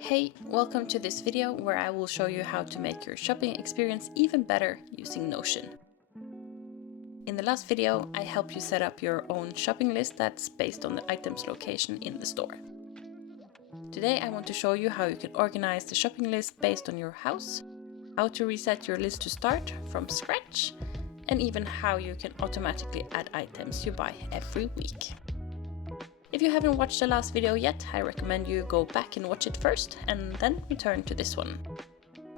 Hey, welcome to this video where I will show you how to make your shopping experience even better using Notion. In the last video, I helped you set up your own shopping list that's based on the item's location in the store. Today I want to show you how you can organize the shopping list based on your house, how to reset your list to start from scratch, and even how you can automatically add items you buy every week. If you haven't watched the last video yet, I recommend you go back and watch it first and then return to this one.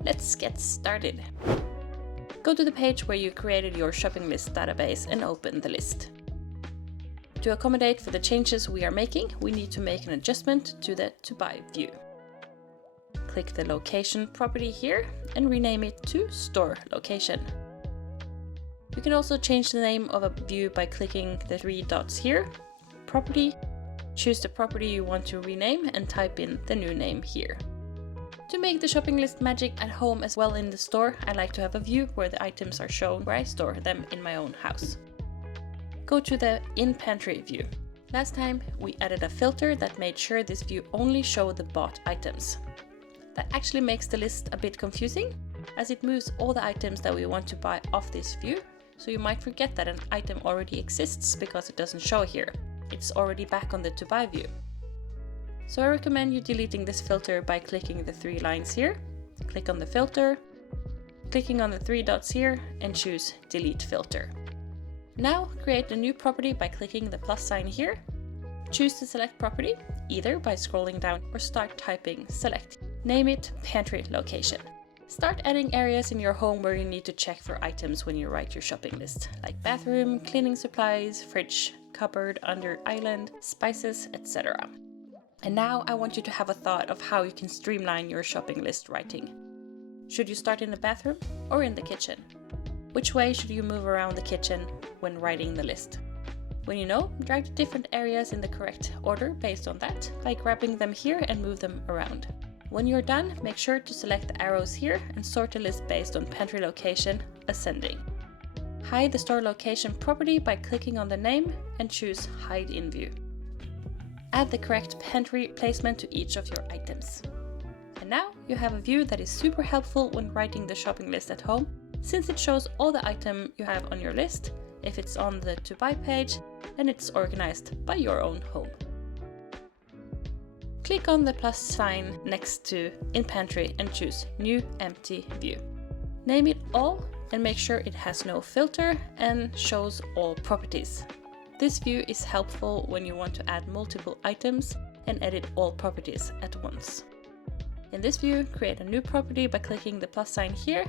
Let's get started. Go to the page where you created your shopping list database and open the list. To accommodate for the changes we are making, we need to make an adjustment to the To Buy view. Click the location property here and rename it to Store Location. You can also change the name of a view by clicking the three dots here, Property. Choose the property you want to rename and type in the new name here. To make the shopping list magic at home as well in the store, I like to have a view where the items are shown where I store them in my own house. Go to the In Pantry view. Last time we added a filter that made sure this view only showed the bought items. That actually makes the list a bit confusing, as it moves all the items that we want to buy off this view, so you might forget that an item already exists because it doesn't show here. It's already back on the To Buy view. So I recommend you deleting this filter by clicking the three lines here, click on the filter, clicking on the three dots here and choose Delete Filter. Now create a new property by clicking the plus sign here, choose the select property, either by scrolling down or start typing select. Name it Pantry Location. Start adding areas in your home where you need to check for items when you write your shopping list, like bathroom, cleaning supplies, fridge, cupboard, under island, spices, etc. And now I want you to have a thought of how you can streamline your shopping list writing. Should you start in the bathroom or in the kitchen? Which way should you move around the kitchen when writing the list? When you know, drag the different areas in the correct order based on that, by grabbing them here and move them around. When you're done, make sure to select the arrows here and sort the list based on Pantry Location, ascending. Hide the store location property by clicking on the name and choose Hide in View. Add the correct pantry placement to each of your items. And now you have a view that is super helpful when writing the shopping list at home, since it shows all the items you have on your list, if it's on the To Buy page, and it's organized by your own home. Click on the plus sign next to In Pantry and choose New Empty View. Name it All and make sure it has no filter and shows all properties. This view is helpful when you want to add multiple items and edit all properties at once. In this view, create a new property by clicking the plus sign here.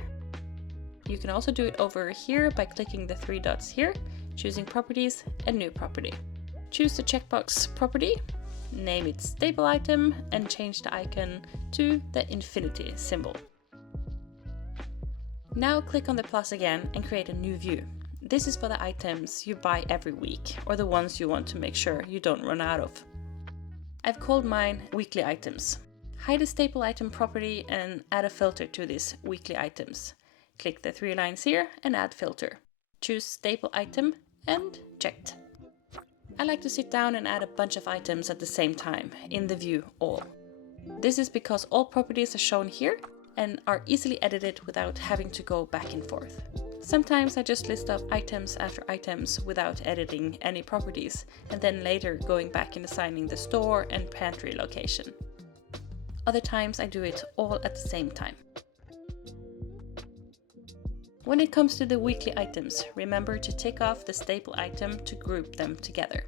You can also do it over here by clicking the three dots here, choosing Properties and New Property. Choose the checkbox Property, name it Staple Item and change the icon to the infinity symbol. Now click on the plus again and create a new view. This is for the items you buy every week, or the ones you want to make sure you don't run out of. I've called mine Weekly Items. Hide the staple item property and add a filter to these weekly items. Click the three lines here and add filter. Choose Staple Item and checked. I like to sit down and add a bunch of items at the same time in the view All. This is because all properties are shown here and are easily edited without having to go back and forth. Sometimes I just list up items after items without editing any properties, and then later going back and assigning the store and pantry location. Other times I do it all at the same time. When it comes to the weekly items, remember to tick off the staple item to group them together.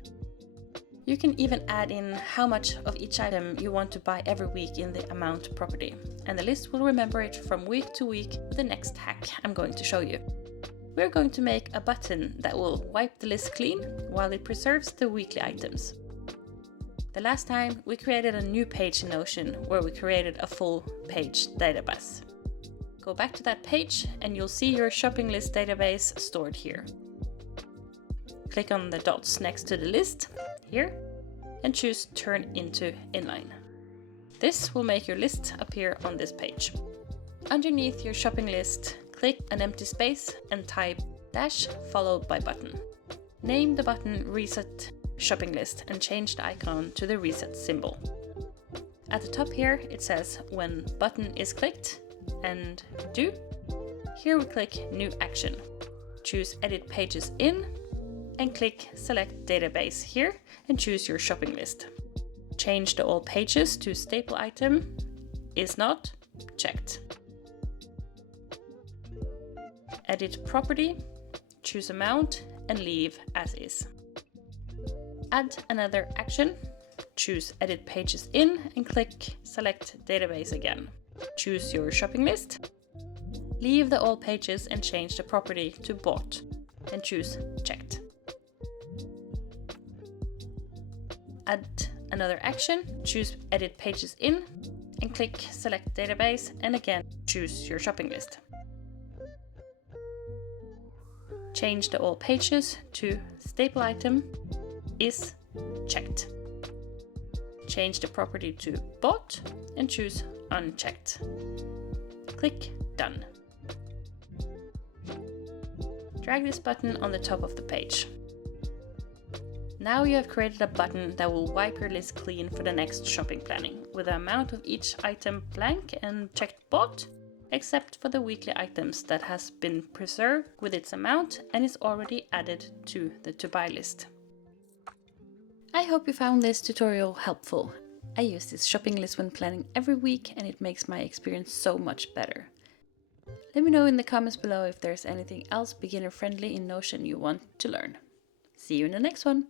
You can even add in how much of each item you want to buy every week in the amount property, and the list will remember it from week to week with the next hack I'm going to show you. We're going to make a button that will wipe the list clean while it preserves the weekly items. The last time we created a new page in Notion where we created a full page database. Go back to that page and you'll see your shopping list database stored here. Click on the dots next to the list here and choose Turn into Inline. This will make your list appear on this page. Underneath your shopping list, click an empty space and type dash followed by button. Name the button Reset Shopping List and change the icon to the reset symbol. At the top here it says when button is clicked and do. Here we click new action. Choose edit pages in and click select database here and choose your shopping list. Change the all pages to staple item is not checked. Edit property, choose amount and leave as is. Add another action. Choose edit pages in and click select database again. Choose your shopping list. Leave the all pages and change the property to bought and choose checked. Add another action. Choose edit pages in and click select database and again choose your shopping list. Change the all pages to staple item is checked. Change the property to bought and choose unchecked. Click done. Drag this button on the top of the page. Now you have created a button that will wipe your list clean for the next shopping planning, with the amount of each item blank and checked bought, except for the weekly items that has been preserved with its amount and is already added to the to buy list. I hope you found this tutorial helpful. I use this shopping list when planning every week and it makes my experience so much better. Let me know in the comments below if there's anything else beginner friendly in Notion you want to learn. See you in the next one!